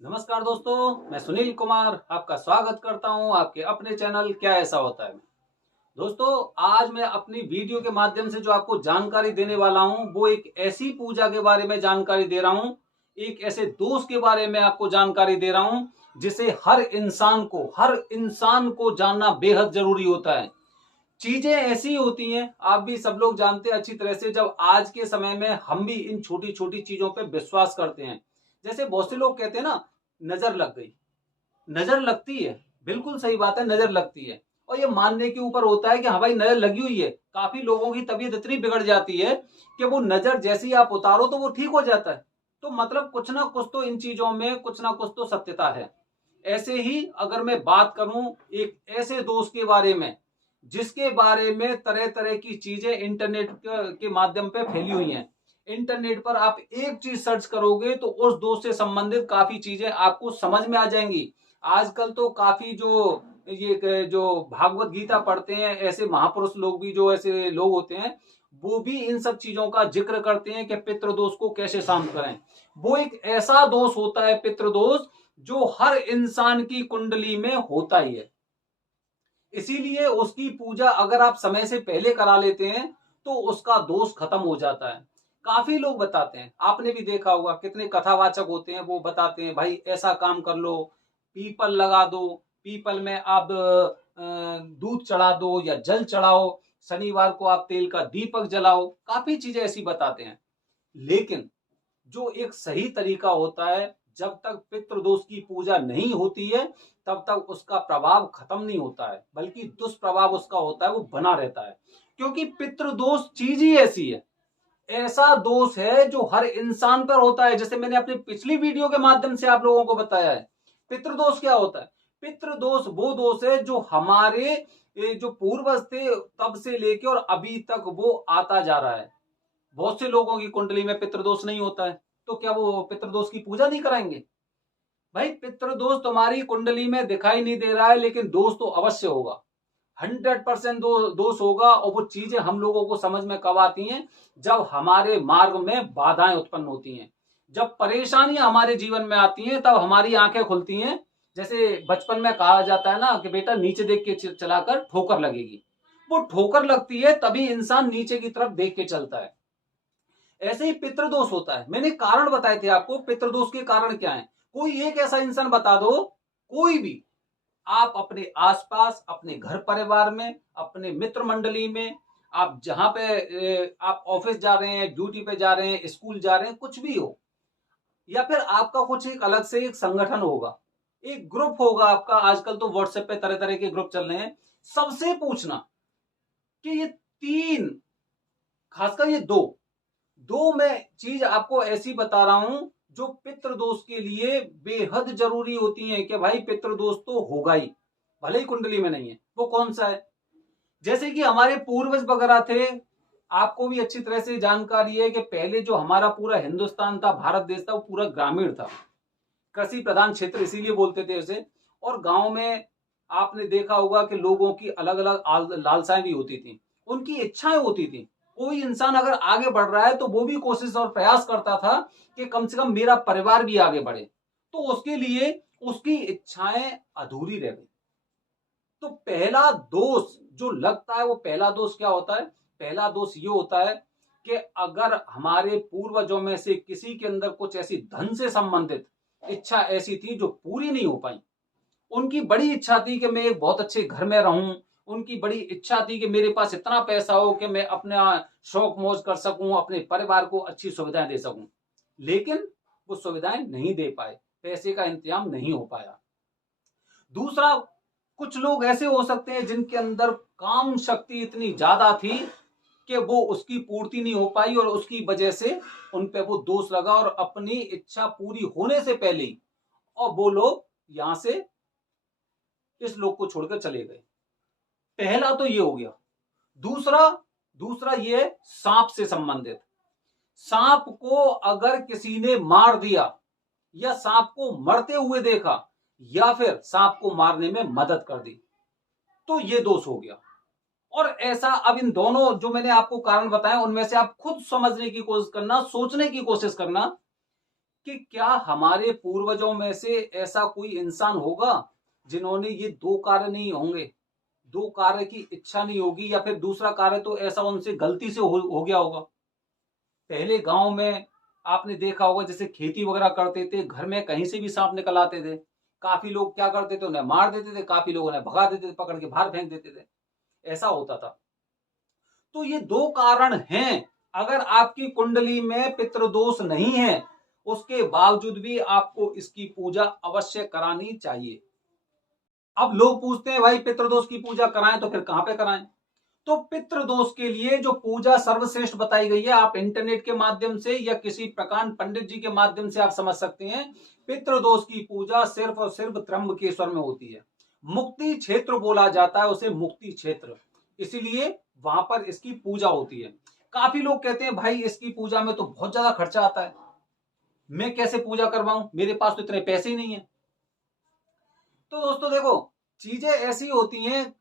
नमस्कार दोस्तों, मैं सुनील कुमार आपका स्वागत करता हूं आपके अपने चैनल क्या ऐसा होता है। दोस्तों, आज मैं अपनी वीडियो के माध्यम से जो आपको जानकारी देने वाला हूं वो एक ऐसी पूजा के बारे में जानकारी दे रहा हूं, एक ऐसे दोस्त के बारे में आपको जानकारी दे रहा हूं जिसे हर इंसान को जानना बेहद जरूरी होता है। चीजें ऐसी होती हैं, आप भी सब लोग जानते हैं अच्छी तरह से, जब आज के समय में हम भी इन छोटी छोटी चीजों पे विश्वास करते हैं। जैसे बहुत से लोग कहते हैं ना, नजर लग गई। नजर लगती है, बिल्कुल सही बात है, नजर लगती है। और ये मानने के ऊपर होता है कि हाँ भाई नजर लगी हुई है। काफी लोगों की तबीयत इतनी बिगड़ जाती है कि वो नजर जैसे ही आप उतारो तो वो ठीक हो जाता है। तो मतलब कुछ ना कुछ तो इन चीजों में कुछ ना कुछ तो सत्यता है। ऐसे ही अगर मैं बात करूं एक ऐसे दोस्त के बारे में जिसके बारे में तरह तरह की चीजें इंटरनेट के माध्यम पे फैली हुई हैं। इंटरनेट पर आप एक चीज सर्च करोगे तो उस दोस्त से संबंधित काफी चीजें आपको समझ में आ जाएंगी। आजकल तो काफी ये जो भागवत गीता पढ़ते हैं, ऐसे महापुरुष लोग भी, जो ऐसे लोग होते हैं, वो भी इन सब चीजों का जिक्र करते हैं कि पितृदोष को कैसे शांत करें। वो एक ऐसा दोष होता है पितृदोष, जो हर इंसान की कुंडली में होता ही है। इसीलिए उसकी पूजा अगर आप समय से पहले करा लेते हैं तो उसका दोष खत्म हो जाता है। काफी लोग बताते हैं, आपने भी देखा होगा, कितने कथावाचक होते हैं, वो बताते हैं भाई ऐसा काम कर लो, पीपल लगा दो, पीपल में आप दूध चढ़ा दो या जल चढ़ाओ, शनिवार को आप तेल का दीपक जलाओ, काफी चीजें ऐसी बताते हैं। लेकिन जो एक सही तरीका होता है, जब तक पितृदोष की पूजा नहीं होती है तब तक उसका प्रभाव खत्म नहीं होता है, बल्कि दुष्प्रभाव उसका होता है, वो बना रहता है। क्योंकि पितृदोष चीज ही ऐसी है, ऐसा दोष है जो हर इंसान पर होता है। जैसे मैंने अपनी पिछली वीडियो के माध्यम से आप लोगों को बताया है, पितृदोष क्या होता है। पितृदोष वो दोष है जो हमारे जो पूर्वज थे तब से लेके और अभी तक वो आता जा रहा है। बहुत से लोगों की कुंडली में पितृदोष नहीं होता है, तो क्या वो पितृदोष की पूजा नहीं कराएंगे? भाई पितृदोष तुम्हारी कुंडली में दिखाई नहीं दे रहा है, लेकिन दोष तो अवश्य होगा। 100% दोष होगा। और वो चीजें हम लोगों को समझ में कब आती हैं? जब हमारे मार्ग में बाधाएं उत्पन्न होती हैं, जब परेशानियां हमारे जीवन में आती हैं, तब हमारी आंखें खुलती हैं। जैसे बचपन में कहा जाता है ना कि बेटा नीचे देख के चलाकर ठोकर लगेगी। वो ठोकर लगती है तभी इंसान नीचे की तरफ देख के चलता है। ऐसे ही पितृदोष होता है। मैंने कारण बताए थे आपको, पितृदोष के कारण क्या है। कोई एक ऐसा इंसान बता दो, कोई भी, आप अपने आसपास, अपने घर परिवार में, अपने मित्र मंडली में, आप जहां पे आप ऑफिस जा रहे हैं, ड्यूटी पे जा रहे हैं, स्कूल जा रहे हैं, कुछ भी हो, या फिर आपका कुछ एक अलग से एक संगठन होगा, एक ग्रुप होगा आपका। आजकल तो व्हाट्सएप पे तरह तरह के ग्रुप चल रहे हैं। सबसे पूछना कि ये तीन, खासकर ये दो, मैं चीज आपको ऐसी बता रहा हूं जो पितृदोष के लिए बेहद जरूरी होती हैं, कि भाई पितृदोष तो होगा ही, भले ही कुंडली में नहीं है। वो कौन सा है? जैसे कि हमारे पूर्वज वगैरह थे, आपको भी अच्छी तरह से जानकारी है कि पहले जो हमारा पूरा हिंदुस्तान था, भारत देश था, वो पूरा ग्रामीण था, कृषि प्रधान क्षेत्र इसीलिए बोलते थे उसे। और गांव में आपने देखा होगा कि लोगों की अलग अलग लालसाएं भी होती थी, उनकी इच्छाएं होती थी। कोई इंसान अगर आगे बढ़ रहा है तो वो भी कोशिश और प्रयास करता था कि कम से कम मेरा परिवार भी आगे बढ़े। तो उसके लिए उसकी इच्छाएं अधूरी रह गई। तो पहला दोष जो लगता है, वो पहला दोष क्या होता है? पहला दोष ये होता है कि अगर हमारे पूर्वजों में से किसी के अंदर कुछ ऐसी धन से संबंधित इच्छा ऐसी थी जो पूरी नहीं हो पाई। उनकी बड़ी इच्छा थी कि मैं एक बहुत अच्छे घर में रहूं, उनकी बड़ी इच्छा थी कि मेरे पास इतना पैसा हो कि मैं अपना शौक मौज कर सकूं, अपने परिवार को अच्छी सुविधाएं दे सकूं। लेकिन वो सुविधाएं नहीं दे पाए, पैसे का इंतजाम नहीं हो पाया। दूसरा, कुछ लोग ऐसे हो सकते हैं जिनके अंदर काम शक्ति इतनी ज्यादा थी कि वो उसकी पूर्ति नहीं हो पाई, और उसकी वजह से उन पे वो दोष लगा, और अपनी इच्छा पूरी होने से पहले ही और वो लोग यहां से इस लोग को छोड़कर चले गए। पहला तो ये हो गया। दूसरा दूसरा ये सांप से संबंधित। सांप को अगर किसी ने मार दिया, या सांप को मरते हुए देखा, या फिर सांप को मारने में मदद कर दी, तो ये दोष हो गया। और ऐसा, अब इन दोनों जो मैंने आपको कारण बताए उनमें से आप खुद समझने की कोशिश करना, सोचने की कोशिश करना कि क्या हमारे पूर्वजों में से ऐसा कोई इंसान होगा जिन्होंने ये दो कार्य नहीं होंगे, दो कार्य की इच्छा नहीं होगी, या फिर दूसरा कार्य तो ऐसा उनसे गलती से हो गया होगा। पहले गांव में आपने देखा होगा, जैसे खेती वगैरह करते थे, घर में कहीं से भी सांप निकल आते थे, काफी लोग क्या करते थे, उन्हें मार देते थे, काफी लोग उन्हें भगा देते थे, पकड़ के बाहर फेंक देते थे, ऐसा होता था। तो ये दो कारण हैं। अगर आपकी कुंडली में पितृदोष नहीं है, उसके बावजूद भी आपको इसकी पूजा अवश्य करानी चाहिए। अब लोग पूछते हैं भाई पितृदोष की पूजा कराएं तो फिर कहां पे कराएं? तो पितृदोष के लिए जो पूजा सर्वश्रेष्ठ बताई गई है, आप इंटरनेट के माध्यम से या किसी प्रकांड पंडित जी के माध्यम से आप समझ सकते हैं। पितृदोष की पूजा सिर्फ और सिर्फ त्र्यंबकेश्वर में होती है। मुक्ति क्षेत्र बोला जाता है उसे, मुक्ति क्षेत्र, इसीलिए वहां पर इसकी पूजा होती है। काफी लोग कहते हैं भाई इसकी पूजा में तो बहुत ज्यादा खर्चा आता है, मैं कैसे पूजा करवाऊं, मेरे पास तो इतने पैसे ही नहीं है। तो दोस्तों देखो, चीजें ऐसी होती हैं,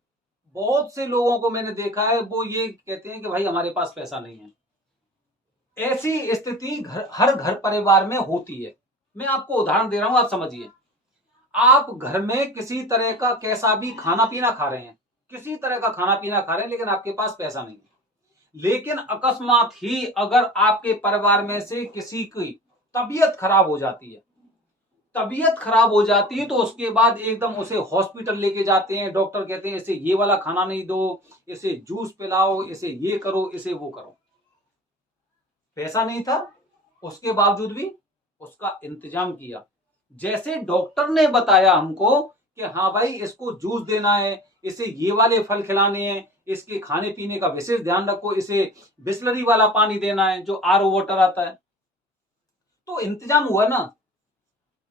बहुत से लोगों को मैंने देखा है, वो ये कहते हैं कि भाई हमारे पास पैसा नहीं है। ऐसी स्थिति हर घर परिवार में होती है। मैं आपको उदाहरण दे रहा हूं, आप समझिए। आप घर में किसी तरह का कैसा भी खाना पीना खा रहे हैं, किसी तरह का खाना पीना खा रहे हैं, लेकिन आपके पास पैसा नहीं है। लेकिन अकस्मात ही अगर आपके परिवार में से किसी की तबीयत खराब हो जाती है, तबीयत खराब हो जाती है, तो उसके बाद एकदम उसे हॉस्पिटल लेके जाते हैं, डॉक्टर कहते हैं इसे ये वाला खाना नहीं दो, इसे जूस पिलाओ, इसे ये करो, इसे वो करो। पैसा नहीं था, उसके बावजूद भी उसका इंतजाम किया। जैसे डॉक्टर ने बताया हमको कि हाँ भाई इसको जूस देना है, इसे ये वाले फल खिलाने हैं, इसके खाने पीने का विशेष ध्यान रखो, इसे बिस्लरी वाला पानी देना है जो आरओ वाटर आता है, तो इंतजाम हुआ ना।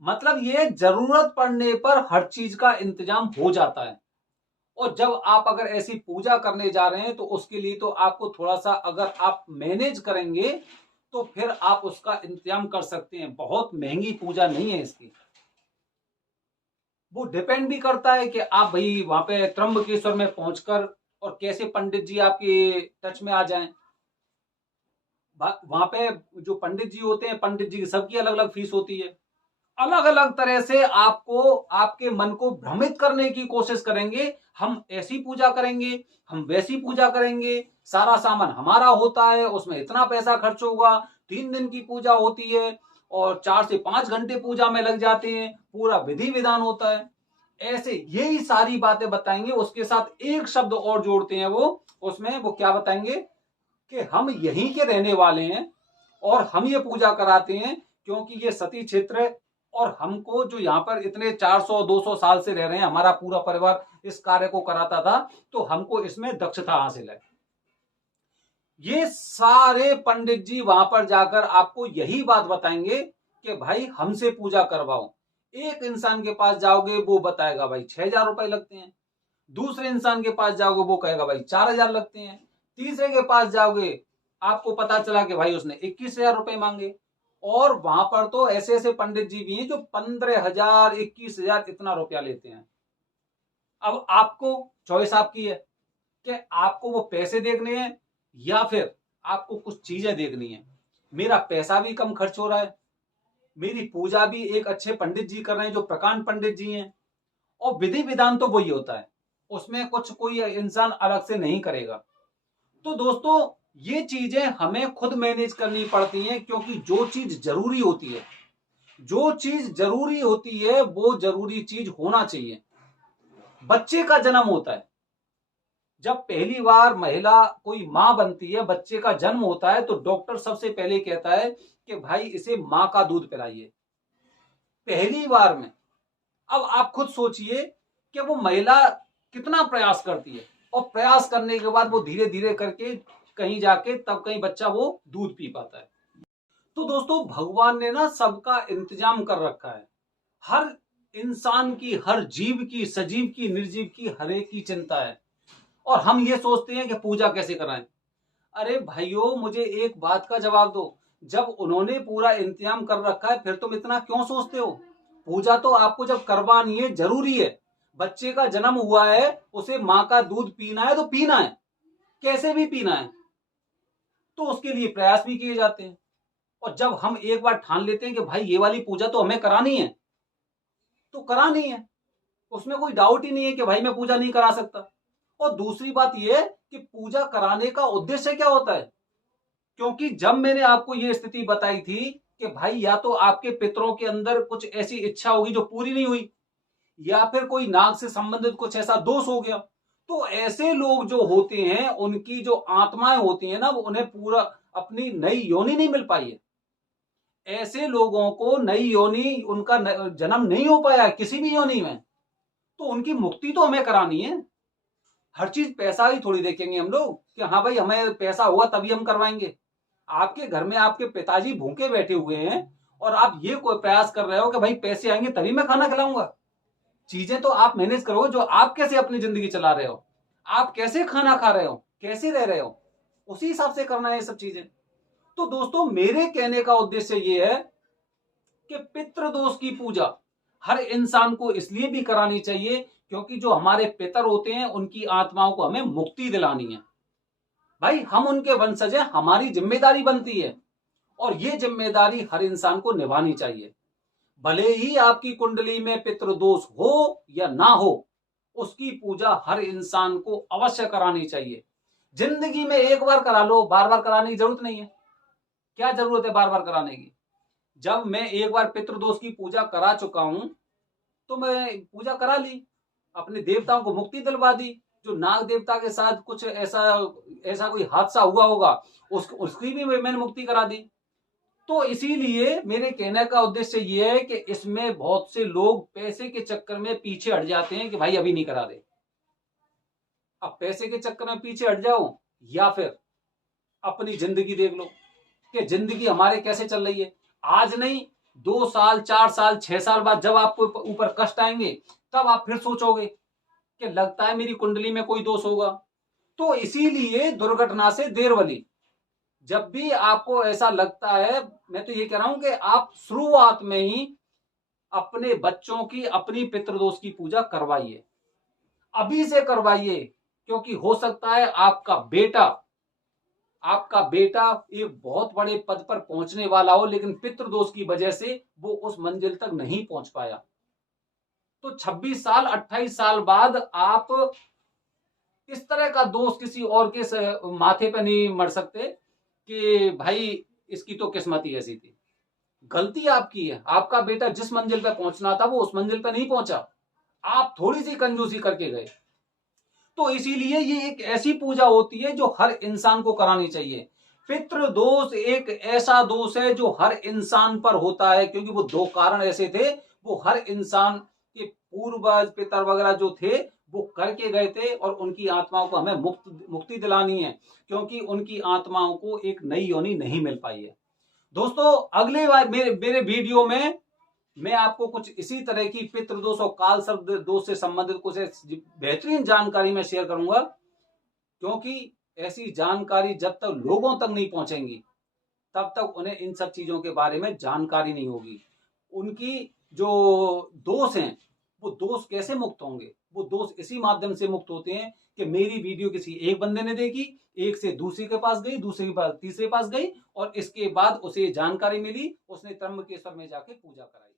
मतलब ये जरूरत पड़ने पर हर चीज का इंतजाम हो जाता है। और जब आप अगर ऐसी पूजा करने जा रहे हैं तो उसके लिए तो आपको थोड़ा सा अगर आप मैनेज करेंगे तो फिर आप उसका इंतजाम कर सकते हैं। बहुत महंगी पूजा नहीं है इसकी। वो डिपेंड भी करता है कि आप भाई वहां पे त्र्यंबकेश्वर में पहुंचकर और कैसे पंडित जी आपके टच में आ जाएं। वहां पे जो पंडित जी होते हैं, पंडित जी की सबकी अलग अलग फीस होती है। अलग अलग तरह से आपको आपके मन को भ्रमित करने की कोशिश करेंगे। हम ऐसी पूजा करेंगे, हम वैसी पूजा करेंगे, सारा सामान हमारा होता है, उसमें इतना पैसा खर्च होगा, 3 दिन की पूजा होती है और 4 से 5 घंटे पूजा में लग जाते हैं, पूरा विधि विधान होता है। ऐसे यही सारी बातें बताएंगे। उसके साथ एक शब्द और जोड़ते हैं वो, उसमें वो क्या बताएंगे कि हम यहीं के रहने वाले हैं और हम ये पूजा कराते हैं क्योंकि ये सती क्षेत्र है और हमको जो यहाँ पर इतने 400-200 साल से रह रहे हैं, हमारा पूरा परिवार इस कार्य को कराता था, तो हमको इसमें दक्षता हासिल है। ये सारे पंडित जी वहां पर जाकर आपको यही बात बताएंगे कि भाई हमसे पूजा करवाओ। एक इंसान के पास जाओगे वो बताएगा भाई 6,000 रुपए लगते हैं, दूसरे इंसान के पास जाओगे वो कहेगा भाई 4,000 लगते हैं, तीसरे के पास जाओगे आपको पता चला कि भाई उसने 21,000 रुपए मांगे। और वहां पर तो ऐसे ऐसे पंडित जी भी हैं जो 15,000 21,000 इतना रुपया लेते हैं। अब आपको चॉइस आपकी है कि आपको वो पैसे देखने हैं या फिर आपको कुछ चीजें देखनी है। मेरा पैसा भी कम खर्च हो रहा है, मेरी पूजा भी एक अच्छे पंडित जी कर रहे हैं जो प्रकांड पंडित जी हैं, और विधि विधान तो वही होता है, उसमें कुछ कोई इंसान अलग से नहीं करेगा। तो दोस्तों ये चीजें हमें खुद मैनेज करनी पड़ती हैं, क्योंकि जो चीज जरूरी होती है, जो चीज जरूरी होती है वो जरूरी चीज होना चाहिए। बच्चे का जन्म होता है, जब पहली बार महिला कोई मां बनती है, बच्चे का जन्म होता है, तो डॉक्टर सबसे पहले कहता है कि भाई इसे मां का दूध पिलाइए पहली बार में। अब आप खुद सोचिए कि वो महिला कितना प्रयास करती है, और प्रयास करने के बाद वो धीरे धीरे करके कहीं जाके तब कहीं बच्चा वो दूध पी पाता है। तो दोस्तों भगवान ने ना सबका इंतजाम कर रखा है। हर इंसान की, हर जीव की, सजीव की, निर्जीव की, हर एक की चिंता है। और हम ये सोचते हैं कि पूजा कैसे कराएं। अरे भाइयों मुझे एक बात का जवाब दो, जब उन्होंने पूरा इंतजाम कर रखा है फिर तुम इतना क्यों सोचते हो? पूजा तो आपको जब करवानी है जरूरी है। बच्चे का जन्म हुआ है, उसे मां का दूध पीना है तो पीना है, कैसे भी पीना है, तो उसके लिए प्रयास भी किए जाते हैं। और जब हम एक बार ठान लेते हैं कि भाई ये वाली पूजा तो हमें करानी है, तो करानी है, उसमें कोई डाउट ही नहीं है कि भाई मैं पूजा नहीं करा सकता। और दूसरी बात यह कि पूजा कराने का उद्देश्य क्या होता है, क्योंकि जब मैंने आपको यह स्थिति बताई थी कि भाई या तो आपके पितरों के अंदर कुछ ऐसी इच्छा होगी जो पूरी नहीं हुई, या फिर कोई नाग से संबंधित कुछ ऐसा दोष हो गया, तो ऐसे लोग जो होते हैं उनकी जो आत्माएं होती हैं ना, वो उन्हें पूरा अपनी नई योनि नहीं मिल पाई है। ऐसे लोगों को नई योनि, उनका जन्म नहीं हो पाया किसी भी योनि में, तो उनकी मुक्ति तो हमें करानी है। हर चीज पैसा ही थोड़ी देखेंगे हम लोग कि हाँ भाई हमें पैसा हुआ तभी हम करवाएंगे। आपके घर में आपके पिताजी भूखे बैठे हुए हैं और आप ये कोई प्रयास कर रहे हो कि भाई पैसे आएंगे तभी मैं खाना खिलाऊंगा। चीजें तो आप मैनेज करो, जो आप कैसे अपनी जिंदगी चला रहे हो, आप कैसे खाना खा रहे हो, कैसे रह रहे हो, उसी हिसाब से करना है ये सब चीजें। तो दोस्तों मेरे कहने का उद्देश्य ये है कि पितृदोष की पूजा हर इंसान को इसलिए भी करानी चाहिए क्योंकि जो हमारे पितर होते हैं उनकी आत्माओं को हमें मुक्ति दिलानी है। भाई हम उनके वंशज हैं, हमारी जिम्मेदारी बनती है और ये जिम्मेदारी हर इंसान को निभानी चाहिए। भले ही आपकी कुंडली में पितृदोष हो या ना हो, उसकी पूजा हर इंसान को अवश्य करानी चाहिए। जिंदगी में एक बार करा लो, बार बार कराने की जरूरत नहीं है। क्या जरूरत है बार बार कराने की? जब मैं एक बार पितृदोष की पूजा करा चुका हूं तो मैं पूजा करा ली, अपने देवताओं को मुक्ति दिलवा दी। जो नाग देवता के साथ कुछ ऐसा ऐसा कोई हादसा हुआ होगा उसकी भी मैंने मुक्ति करा दी। तो इसीलिए मेरे कहने का उद्देश्य ये है कि इसमें बहुत से लोग पैसे के चक्कर में पीछे हट जाते हैं कि भाई अभी नहीं करा दे। अब पैसे के चक्कर में पीछे हट जाओ या फिर अपनी जिंदगी देख लो कि जिंदगी हमारे कैसे चल रही है। आज नहीं, 2 साल 4 साल 6 साल बाद जब आपको ऊपर कष्ट आएंगे तब आप फिर सोचोगे कि लगता है मेरी कुंडली में कोई दोष होगा। तो इसीलिए दुर्घटना से देर भली। जब भी आपको ऐसा लगता है, मैं तो ये कह रहा हूं कि आप शुरुआत में ही अपने बच्चों की, अपनी पितृदोष की पूजा करवाइए, अभी से करवाइए। क्योंकि हो सकता है आपका बेटा एक बहुत बड़े पद पर पहुंचने वाला हो, लेकिन पितृदोष की वजह से वो उस मंजिल तक नहीं पहुंच पाया। तो 26 साल 28 साल बाद आप इस तरह का दोष किसी और के माथे पे नहीं मर सकते कि भाई इसकी तो किस्मत ही ऐसी थी। गलती आपकी है, आपका बेटा जिस मंजिल पे पहुंचना था वो उस मंजिल पे नहीं पहुंचा, आप थोड़ी सी कंजूसी करके गए। तो इसीलिए ये एक ऐसी पूजा होती है जो हर इंसान को करानी चाहिए। पितृदोष एक ऐसा दोष है जो हर इंसान पर होता है, क्योंकि वो 2 कारण ऐसे थे, वो हर इंसान के पूर्वज पितर वगैरह जो थे वो करके गए थे और उनकी आत्माओं को हमें मुक्ति दिलानी है, क्योंकि उनकी आत्माओं को एक नई योनि नहीं मिल पाई है। दोस्तों अगले बार मेरे वीडियो में मैं आपको कुछ इसी तरह की पितृदोष और काल सर्प दोष से संबंधित कुछ बेहतरीन जानकारी मैं शेयर करूंगा, क्योंकि ऐसी जानकारी जब तक लोगों तक नहीं पहुंचेंगी तब तक उन्हें इन सब चीजों के बारे में जानकारी नहीं होगी। उनकी जो दोष हैं वो दोष कैसे मुक्त होंगे? वो दोष इसी माध्यम से मुक्त होते हैं कि मेरी वीडियो किसी एक बंदे ने देखी, एक से दूसरे के पास गई, दूसरे के पास तीसरे पास गई और इसके बाद उसे जानकारी मिली, उसने त्र्यंबकेश्वर में जाके पूजा कराई।